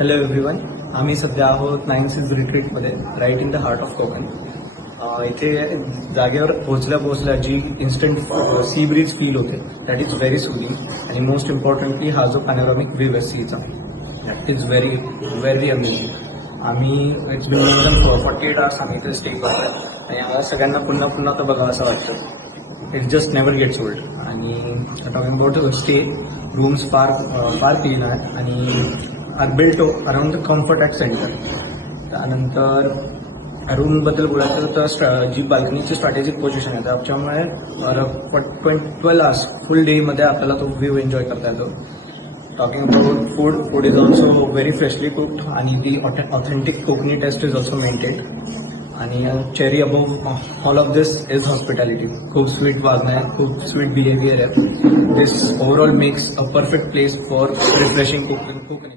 Hello everyone. आम्ही सध्या आहोत 9 रिट्रीटमध्ये, right in the heart of Konkan. इथे जागेवर पोहोचल्या जी इन्स्टंट सी ब्रीज फील होते, दॅट इज व्हेरी सुदिंग. आणि मोस्ट इम्पॉर्टंटली हा जो पॅनोरामिक व्ह्यू आहे सीचा, that is very very amazing. आम्ही it's been more than 48 hours आम्ही इथे स्टे करतो आणि आम्हाला सगळ्यांना पुन्हा पुन्हा तर बघा असं वाटतं. It just never gets old. आणि टॉकिंग अबाउट स्टे, रूम्स फार क्लीन आहेत आणि are built around the comfort at centre. त्यानंतर रूमबद्दल बोलायचं तर जी बाल्कनीची स्ट्रॅटेजिक पोझिशन आहे त्याच्यामुळे 12 आवर्स फुल डेमध्ये आपल्याला तो व्ह्यू एन्जॉय करता येतो. Talking about food is also very freshly cooked आणि the authentic Konkani taste is also maintain. आणि cherry above all of this is hospitality. खूप स्वीट वागणं आहे, खूप स्वीट बिहेवियर आहे. This overall makes a perfect place for refreshing cooking.